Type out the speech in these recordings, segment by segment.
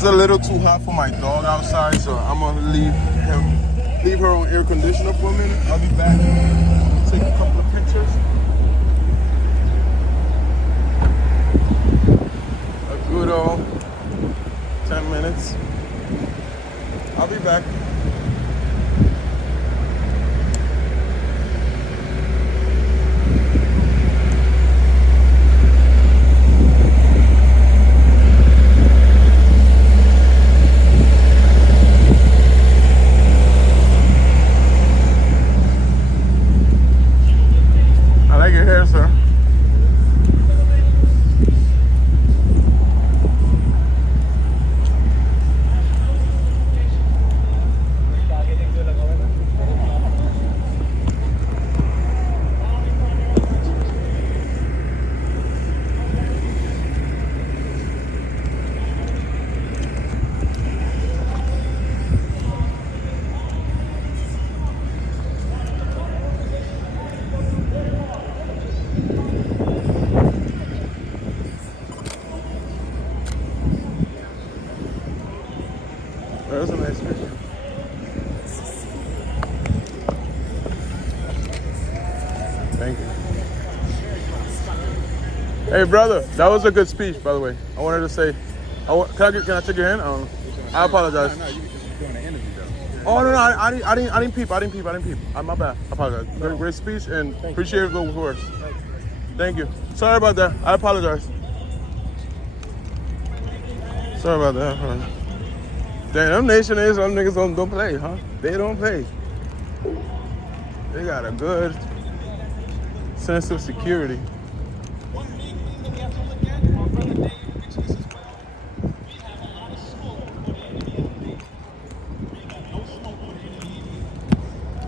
It's a little too hot for my dog outside, so I'm gonna leave her on air conditioner for a minute. I'll be back. Take a couple of pictures. A good old 10 minutes. I'll be back. I like your hair, sir. That was a nice picture. Thank you. Hey, brother, that was a good speech, by the way. I wanted to say, can I take your hand? I apologize. No, you were doing an interview though. Oh no, I didn't peep. My bad. I apologize. Great speech and appreciate it. Good words. Thank you. Sorry about that. I apologize. Sorry about that. Damn, them Nation is, some niggas don't play, huh? They don't play. They got a good sense of security. One big thing that we have to look at, our brother Dave mentioned this as well, we have a lot of smoke for the enemy of the nation. We got no smoke for the enemy of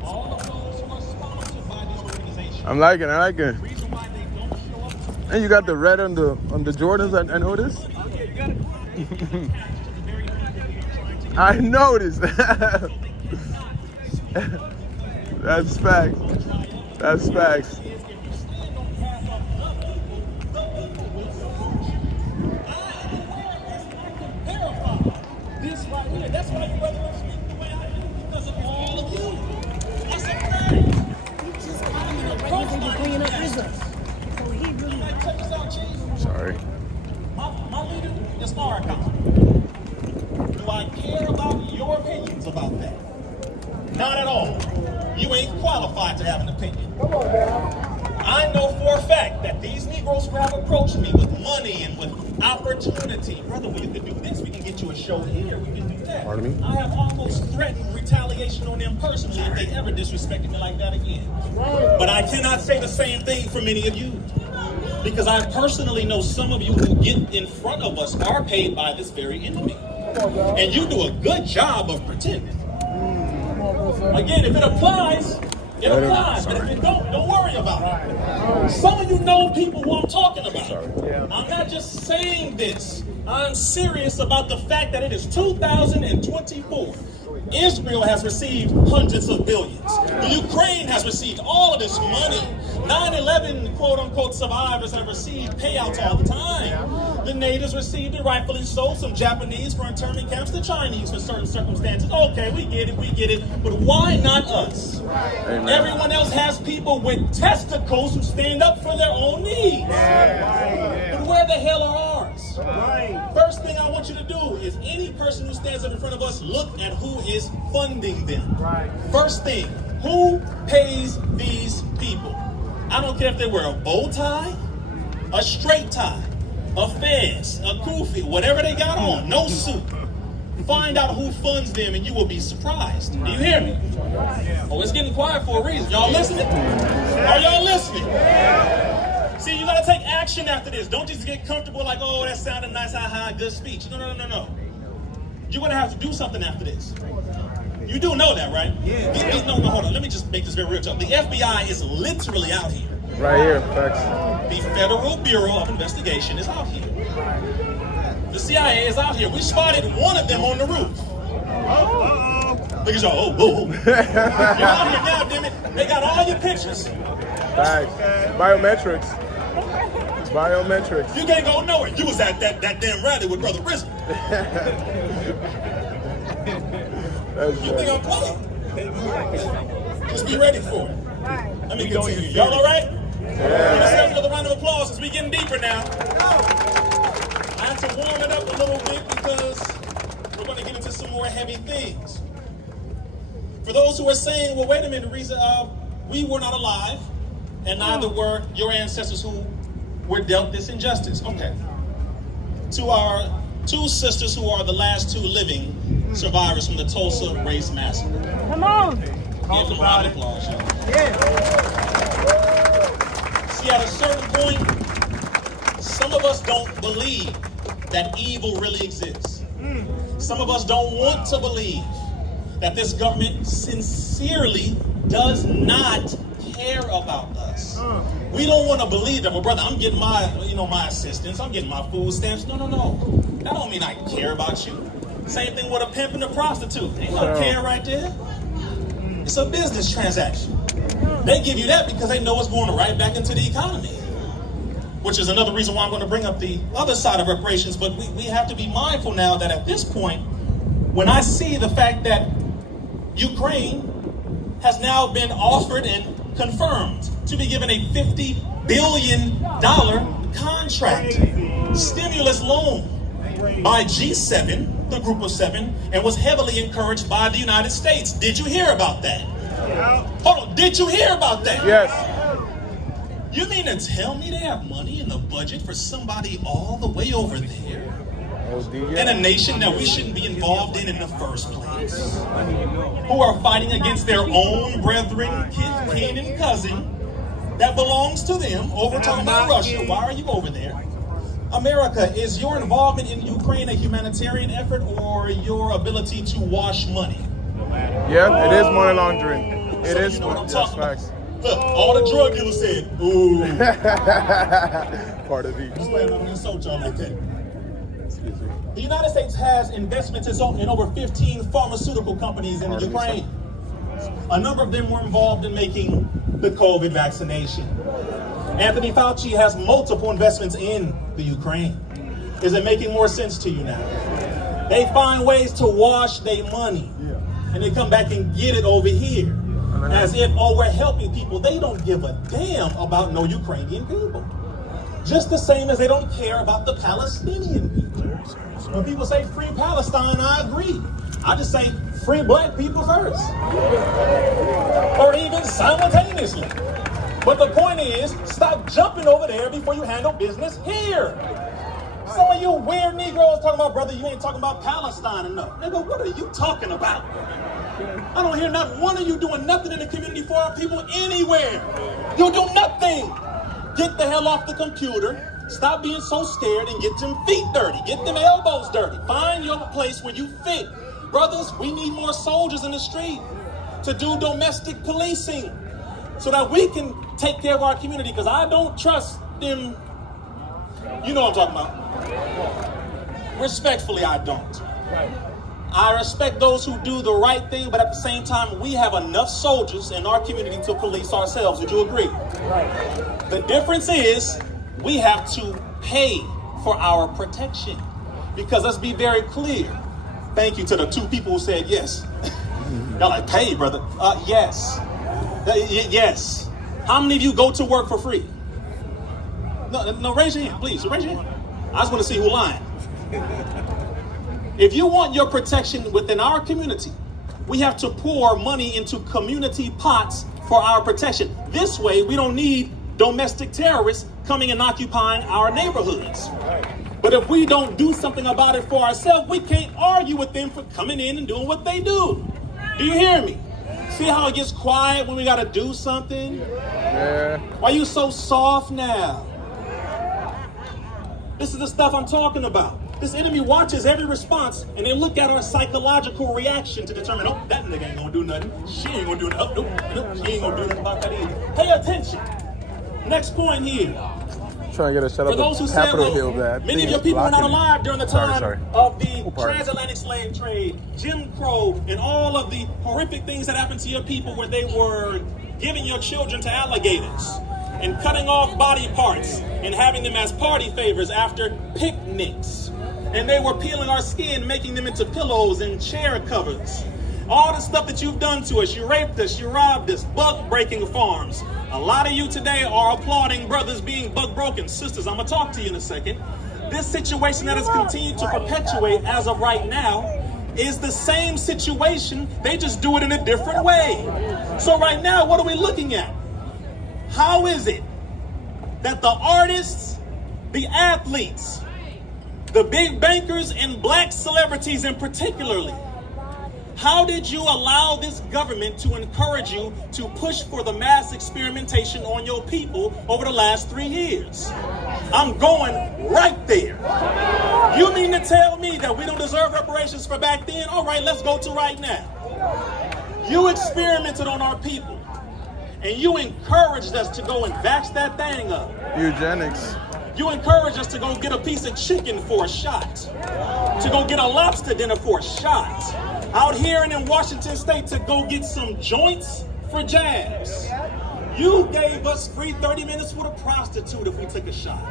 the all of those who are sponsored by these organizations. I like it. The reason why they don't show up. And you got the red on the Jordans, I noticed. Oh yeah, you got it. I noticed. That's facts. That's facts. This right here, that's why your brother was speaking the way I do, because of all of you. That's a fact. Bringing up Rizza. So he really. Check this out, Chief. Sorry. My leader is Farrakhan. Do I care about your opinions about that? Not at all. You ain't qualified to have an opinion. Come on, man. I know for a fact that these Negroes who have approached me with money and with opportunity, brother, we can do this. We can get you a show here. We can do that. Pardon me? I have almost threatened retaliation on them personally if they ever disrespected me like that again. But I cannot say the same thing for many of you. Because I personally know some of you who get in front of us are paid by this very enemy. And you do a good job of pretending. Again, if it applies, it applies. But if it don't worry about it. Some of you know people who I'm talking about. I'm not just saying this. I'm serious about the fact that it is 2024. Israel has received hundreds of billions. The Ukraine has received all of this money. 9/11 quote-unquote survivors have received payouts all the time. The natives received it, rightfully so. Some Japanese for internment camps, the Chinese for certain circumstances. Okay, we get it. But why not us? Amen. Everyone else has people with testicles who stand up for their own needs. But where the hell are ours? First thing I want you to do is any person who stands up in front of us, look at who is funding them. First thing, who pays these people? I don't care if they wear a bow tie, a straight tie, a fez, a kufi, whatever they got on, no suit. Find out who funds them and you will be surprised. Do you hear me? Oh, it's getting quiet for a reason. Y'all listening? Are y'all listening? See, you gotta take action after this. Don't just get comfortable like, oh, that sounded nice, good speech. No. You're gonna have to do something after this. You do know that, right? Yeah. No, hold on. Let me just make this very real talk. The FBI is literally out here. Right here, facts. The Federal Bureau of Investigation is out here. The CIA is out here. We spotted one of them on the roof. Look at y'all. Oh. You're out here now, damn it. They got all your pictures. Facts. Biometrics. It's Biometrics. You can't go nowhere. You was at that damn rally with Brother Rizza. You think I'm playing? Just be ready for it. Let me continue. Y'all all right? Give yourselves another round of applause as we getting deeper now. I had to warm it up a little bit because we're going to get into some more heavy things. For those who are saying, well, wait a minute, Rizza, we were not alive, and neither were your ancestors who were dealt this injustice. Okay. To our two sisters who are the last two living survivors from the Tulsa race massacre. Come on. Give them a round of applause, y'all. Yeah. See, at a certain point, some of us don't believe that evil really exists. Some of us don't want to believe that this government sincerely does not care about us. We don't want to believe that, well, brother, I'm getting my assistance, I'm getting my food stamps. No. That don't mean I care about you. Same thing with a pimp and a prostitute. Ain't no care right there. It's a business transaction. They give you that because they know it's going right back into the economy. Which is another reason why I'm going to bring up the other side of reparations. But we have to be mindful now that at this point, when I see the fact that Ukraine has now been offered and confirmed to be given a $50 billion contract stimulus loan by G7, the group of seven, and was heavily encouraged by the United States. Did you hear about that? Hold on, did you hear about that? Yes. You mean to tell me they have money in the budget for somebody all the way over there? In a nation that we shouldn't be involved in the first place? Who are fighting against their own brethren, kin, and cousin that belongs to them over talking about Russia. Why are you over there? America, is your involvement in Ukraine a humanitarian effort or your ability to wash money? Yeah, it is money laundering. It So is. you know what I'm That's talking about. facts. Look, all the drug dealers said, ooh. Part of each. Just playing on insult y'all like that. The United States has investments in over 15 pharmaceutical companies in Ukraine. A number of them were involved in making the COVID vaccination. Anthony Fauci has multiple investments in the Ukraine. Is it making more sense to you now? They find ways to wash their money. And they come back and get it over here. As if, oh, we're helping people. They don't give a damn about no Ukrainian people. Just the same as they don't care about the Palestinian people. When people say free Palestine, I agree. I just say free black people first. Or even simultaneously. But the point is, stop jumping over there before you handle business here. Some of you weird Negroes talking about, brother, you ain't talking about Palestine enough. Nigga, what are you talking about? I don't hear not one of you doing nothing in the community for our people anywhere. You do nothing. Get the hell off the computer. Stop being so scared and get them feet dirty. Get them elbows dirty. Find your place where you fit. Brothers, we need more soldiers in the street to do domestic policing so that we can take care of our community, because I don't trust them. You know what I'm talking about. Respectfully, I don't. I respect those who do the right thing, but at the same time, we have enough soldiers in our community to police ourselves. Would you agree? The difference is we have to pay for our protection. Because let's be very clear. Thank you to the two people who said yes. Y'all like, pay, brother. Yes. Yes. How many of you go to work for free? No, raise your hand, please. Raise your hand. I just want to see who's lying. If you want your protection within our community, we have to pour money into community pots for our protection. This way, we don't need domestic terrorists coming and occupying our neighborhoods. But if we don't do something about it for ourselves, we can't argue with them for coming in and doing what they do. Do you hear me? See how it gets quiet when we got to do something? Yeah. Why are you so soft now? This is the stuff I'm talking about. This enemy watches every response, and they look at our psychological reaction to determine, oh, that nigga ain't gonna do nothing. She ain't gonna do nothing. Oh, nope, she ain't gonna do nothing about that either. Pay attention. Next point here. Trying to get a shut up. For those who said, well, many of your people were not alive during the time of the transatlantic slave trade, Jim Crow, and all of the horrific things that happened to your people where they were giving your children to alligators. and cutting off body parts and having them as party favors after picnics. And they were peeling our skin, making them into pillows and chair covers. All the stuff that you've done to us, you raped us, you robbed us, buck-breaking farms. A lot of you today are applauding brothers being buck-broken. Sisters, I'm going to talk to you in a second. This situation that has continued to perpetuate as of right now is the same situation. They just do it in a different way. So right now, what are we looking at? How is it that the artists, the athletes, the big bankers, and black celebrities in particularly, how did you allow this government to encourage you to push for the mass experimentation on your people over the last 3 years? I'm going right there. You mean to tell me that we don't deserve reparations for back then? All right, let's go to right now. You experimented on our people, and you encouraged us to go and vax that thing up. Eugenics. You encouraged us to go get a piece of chicken for a shot, to go get a lobster dinner for a shot. Out here and in Washington State to go get some joints for jabs. You gave us free 30 minutes with a prostitute if we took a shot.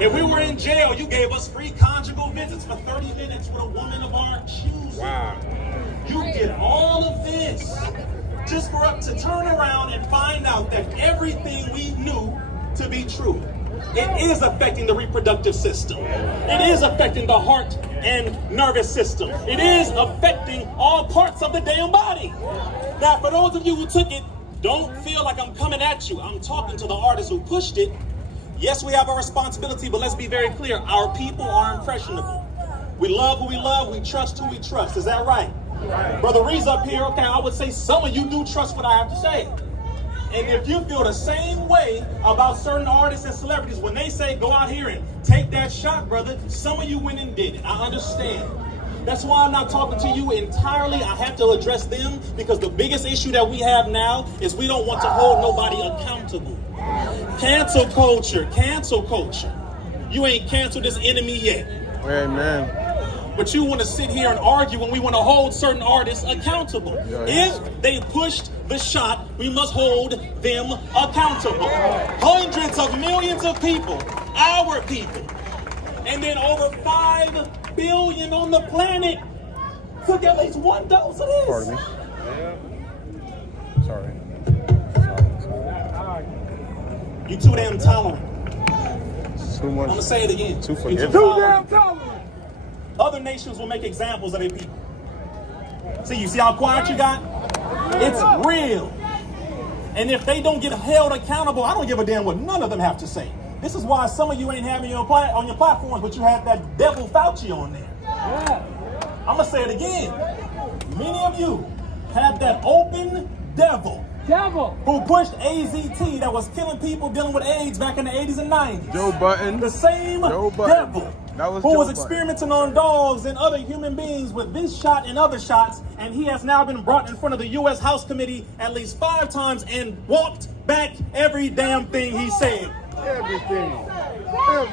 If we were in jail, you gave us free conjugal visits for 30 minutes with a woman of our choosing. Wow. You did all of this just for us to turn around and find out that everything we knew to be true. It is affecting the reproductive system. It is affecting the heart and nervous system. It is affecting all parts of the damn body. Now, for those of you who took it, don't feel like I'm coming at you. I'm talking to the artists who pushed it. Yes, we have a responsibility, but let's be very clear. Our people are impressionable. We love who we love. We trust who we trust. Is that right? Brother Rizza up here, okay, I would say some of you do trust what I have to say. And if you feel the same way about certain artists and celebrities, when they say go out here and take that shot, brother, some of you went and did it. I understand. That's why I'm not talking to you entirely. I have to address them because the biggest issue that we have now is we don't want to hold nobody accountable. Cancel culture, cancel culture. You ain't canceled this enemy yet. Amen. But you want to sit here and argue when we want to hold certain artists accountable. Yes. If they pushed the shot, we must hold them accountable. Hundreds of millions of people, our people, and then over 5 billion on the planet took at least one dose of this. Pardon me. Sorry. You too damn tolerant. Too much. I'm going to say it again. Too You forgiving. too damn tolerant. Other nations will make examples of their people. You see how quiet you got? It's real. And if they don't get held accountable, I don't give a damn what none of them have to say. This is why some of you ain't having your on your platforms, but you had that devil Fauci on there. I'm going to say it again. Many of you had that open devil who pushed AZT that was killing people dealing with AIDS back in the 80s and 90s. Joe Button. The same devil who was experimenting on dogs and other human beings with this shot and other shots, and he has now been brought in front of the U.S. House Committee at least 5 times and walked back every damn thing he said. Everything.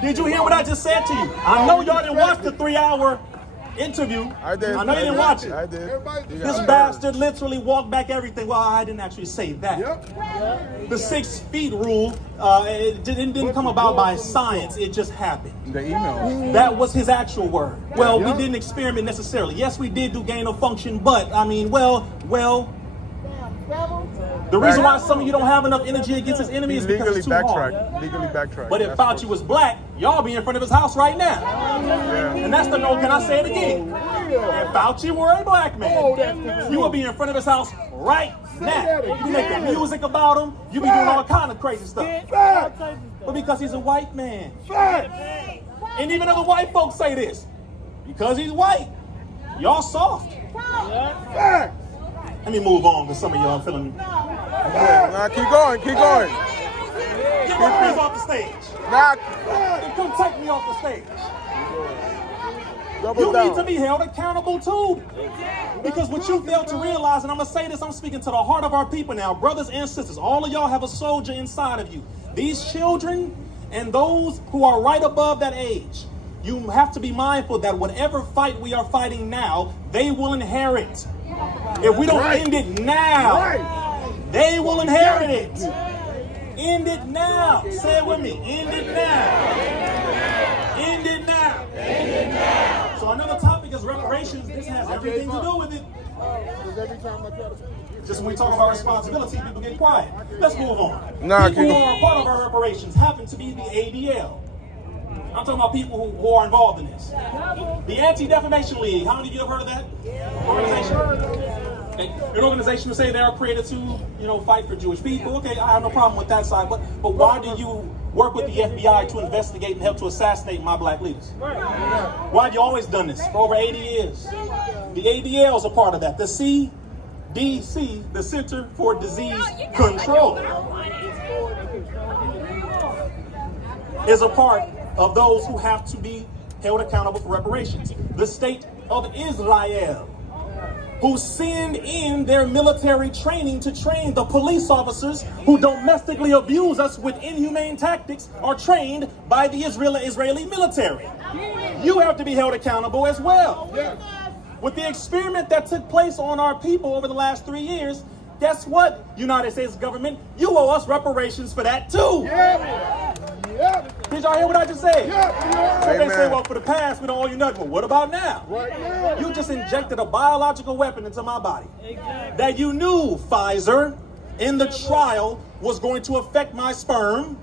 Did you hear what I just said to you? I know y'all didn't watch the 3-hour interview. I did. I know you didn't watch it. I did. This bastard literally walked back everything. Well, I didn't actually say that. The 6 feet rule, it didn't come about by science. It just happened. The email. That was his actual word. Well, we didn't experiment necessarily. Yes, we did do gain of function, but I mean, well. The reason why some of you don't have enough energy against his enemy is because it's too hard. Legally backtrack. But if Fauci was black, y'all be in front of his house right now. And that's the no, can I say it again? If Fauci were a black man, you would be in front of his house right now. You make the music about him, you be doing all kind of crazy stuff. But because he's a white man. And even other white folks say this. Because he's white, y'all soft. Let me move on because some of y'all feeling. Nah, keep going. Get my friends off the stage. Nah. Come take me off the stage. Double You need to be held accountable too. Because what you fail to realize, and I'm going to say this, I'm speaking to the heart of our people now, brothers and sisters, all of y'all have a soldier inside of you. These children and those who are right above that age, you have to be mindful that whatever fight we are fighting now, they will inherit. If we don't end it now, they will inherit it. End it now. Say it with me. End it now. End it now. End it now. So another topic is reparations. This has everything to do with it. Just when we talk about responsibility, people get quiet. Let's move on. People who are part of our reparations happen to be the ADL. I'm talking about people who are involved in this. The Anti-Defamation League. How many of you have heard of that organization? Okay. An organization would say they are created to, fight for Jewish people. Okay, I have no problem with that side. But why do you work with the FBI to investigate and help to assassinate my black leaders? Why have you always done this for over 80 years? The ADL is a part of that. The CDC, the Center for Disease Control, is a part of those who have to be held accountable for reparations. The state of Israel, who send in their military training to train the police officers who domestically abuse us with inhumane tactics, are trained by the Israeli military. You have to be held accountable as well. With the experiment that took place on our people over the last 3 years, guess what, United States government? You owe us reparations for that too. Did y'all hear what I just said? So they say, well, for the past, we don't owe you nothing. But what about now? You just injected a biological weapon into my body that you knew, Pfizer, in the trial was going to affect my sperm,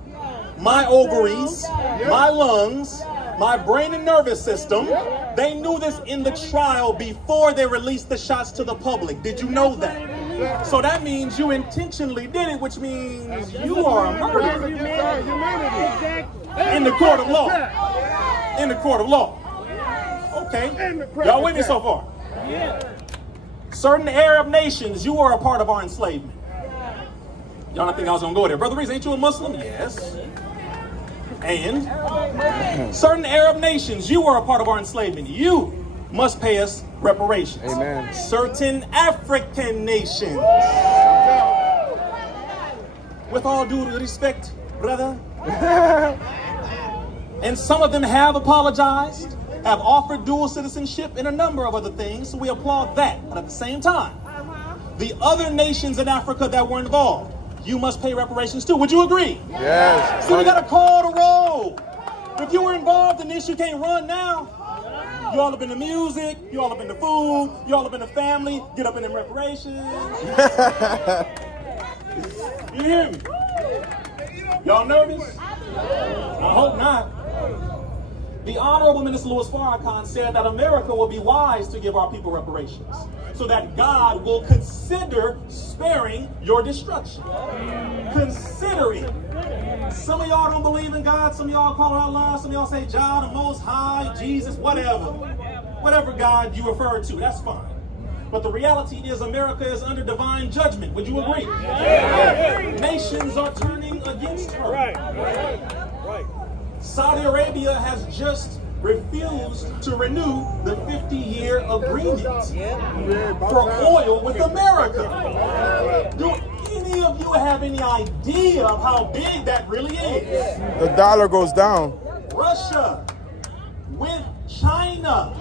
my ovaries, my lungs, my brain and nervous system. They knew this in the trial before they released the shots to the public. Did you know that? So that means you intentionally did it, which means you are a murderer. In the court of law. In the court of law. Okay. Y'all with me so far? Certain Arab nations, you are a part of our enslavement. Y'all don't think I was going to go there. Brother Rizza, ain't you a Muslim? Yes. And certain Arab nations, you are a part of our enslavement. You must pay us reparations. Amen. Certain African nations, with all due respect, brother, and some of them have apologized, have offered dual citizenship and a number of other things, so we applaud that. But at the same time, the other nations in Africa that were involved, you must pay reparations too. Would you agree? Yes. So we got to call the roll. If you were involved in this, you can't run now. You all up in the music, you all up in the food, you all up in the family, get up in them reparations. You hear me? Y'all nervous? I hope not. The Honorable Minister Louis Farrakhan said that America will be wise to give our people reparations, so that God will consider sparing your destruction. Consider it. Some of y'all don't believe in God. Some of y'all call Allah. Some of y'all say Jah, the Most High, Jesus, whatever. Whatever God you refer to, that's fine. But the reality is America is under divine judgment. Would you agree? Nations are turning against her. Saudi Arabia has just refused to renew the 50-year agreement for oil with America. Do any of you have any idea of how big that really is? The dollar goes down. Russia with China.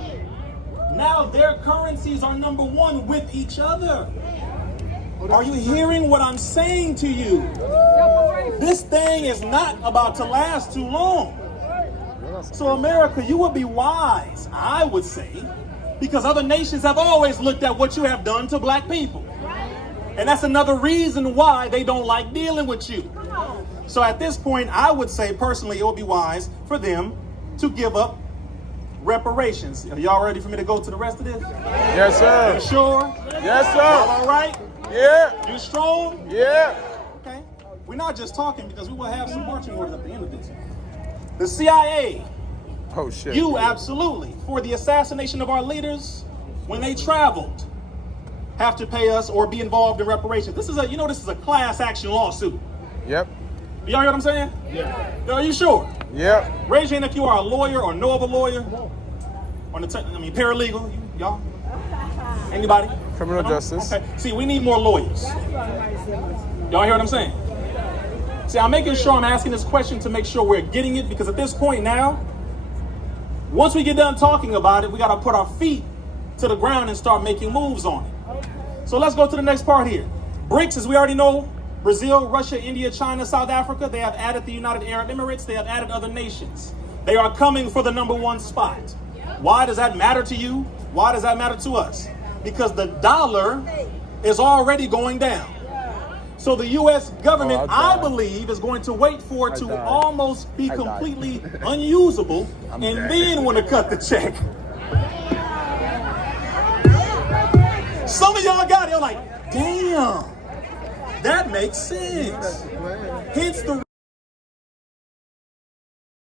Now their currencies are number one with each other. Are you hearing what I'm saying to you? This thing is not about to last too long. So America, you will be wise, I would say, because other nations have always looked at what you have done to black people. And that's another reason why they don't like dealing with you. So at this point, I would say personally, it would be wise for them to give up reparations. Are y'all ready for me to go to the rest of this? Yes, sir. You sure? Yes, sir. Y'all all right? Yeah. You strong? Yeah. Okay. We're not just talking, because we will have some marching orders at the end of this. The CIA. Oh, shit. You absolutely, for the assassination of our leaders, when they traveled, have to pay us or be involved in reparations. This is a, this is a class action lawsuit. Yep. Y'all hear what I'm saying? Yeah. Are you sure? Yep. Raise your hand if you are a lawyer or know of a lawyer. Or paralegal. Y'all? Anybody? Criminal justice. Okay. See, we need more lawyers. Y'all hear what I'm saying? See, I'm making sure I'm asking this question to make sure we're getting it, because at this point now, once we get done talking about it, we got to put our feet to the ground and start making moves on it. So let's go to the next part here. BRICS, as we already know, Brazil, Russia, India, China, South Africa, they have added the United Arab Emirates, they have added other nations. They are coming for the #1 spot. Why does that matter to you? Why does that matter to us? Because the dollar is already going down. So the U.S. government, I believe, is going to wait for it to almost be completely unusable and then want to cut the check. Some of y'all got it, you're like, damn, that makes sense. Hence the